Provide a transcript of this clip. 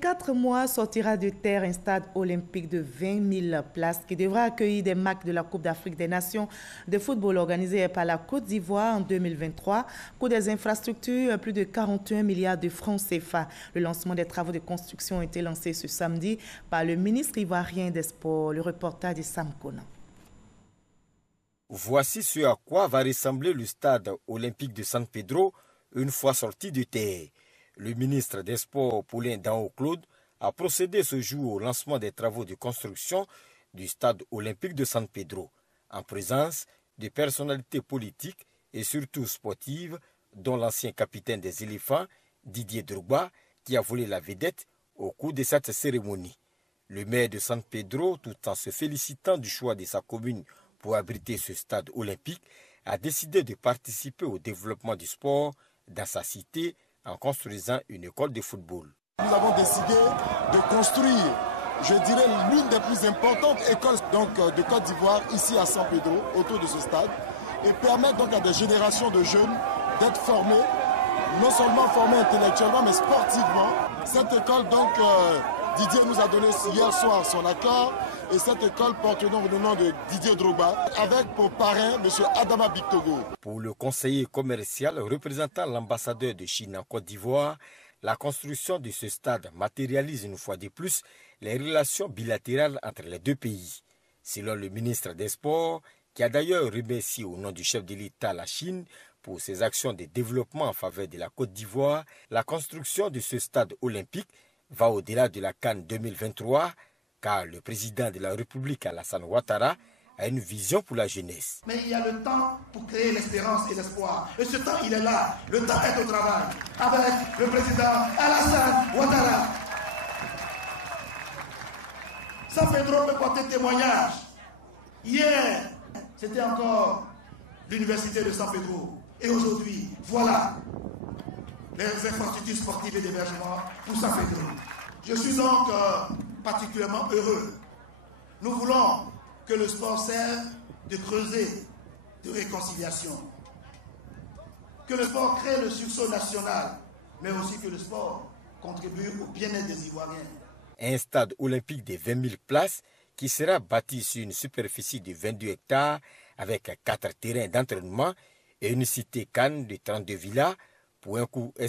4 mois sortira de terre un stade olympique de 20 000 places qui devra accueillir des matchs de la Coupe d'Afrique des Nations de football organisée par la Côte d'Ivoire en 2023. Coût des infrastructures, plus de 41 milliards de francs CFA. Le lancement des travaux de construction a été lancé ce samedi par le ministre ivoirien des Sports. Le reportage de Sam Konan. Voici ce à quoi va ressembler le stade olympique de San Pedro une fois sorti de terre. Le ministre des Sports, Paulin Daon-Claude, a procédé ce jour au lancement des travaux de construction du stade olympique de San Pedro, en présence de personnalités politiques et surtout sportives, dont l'ancien capitaine des éléphants, Didier Drogba, qui a volé la vedette au cours de cette cérémonie. Le maire de San Pedro, tout en se félicitant du choix de sa commune pour abriter ce stade olympique, a décidé de participer au développement du sport dans sa cité en construisant une école de football. Nous avons décidé de construire, je dirais, l'une des plus importantes écoles de Côte d'Ivoire ici à San Pedro, autour de ce stade, et permettre donc à des générations de jeunes d'être formés, non seulement formés intellectuellement, mais sportivement. Cette école, Didier nous a donné hier soir son accord, et cette école porte donc le nom de Didier Drogba, avec pour parrain M. Adama Bictogo. Pour le conseiller commercial représentant l'ambassadeur de Chine en Côte d'Ivoire, la construction de ce stade matérialise une fois de plus les relations bilatérales entre les deux pays. Selon le ministre des Sports, qui a d'ailleurs remercié au nom du chef de l'État la Chine pour ses actions de développement en faveur de la Côte d'Ivoire, la construction de ce stade olympique va au-delà de la CAN 2023, car le président de la République, Alassane Ouattara, a une vision pour la jeunesse. Mais il y a le temps pour créer l'espérance et l'espoir. Et ce temps, il est là. Le temps est au travail. Avec le président Alassane Ouattara. San Pedro peut porter témoignage. Hier, c'était encore l'université de San Pedro. Et aujourd'hui, voilà les infrastructures sportives et d'hébergement pour San Pedro. Je suis donc particulièrement heureux. Nous voulons que le sport serve de creuset de réconciliation. Que le sport crée le sursaut national, mais aussi que le sport contribue au bien-être des Ivoiriens. Un stade olympique de 20 000 places qui sera bâti sur une superficie de 22 hectares avec 4 terrains d'entraînement et une cité CAN de 32 villas pour un coût